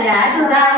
Yeah, I do that.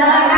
Lord.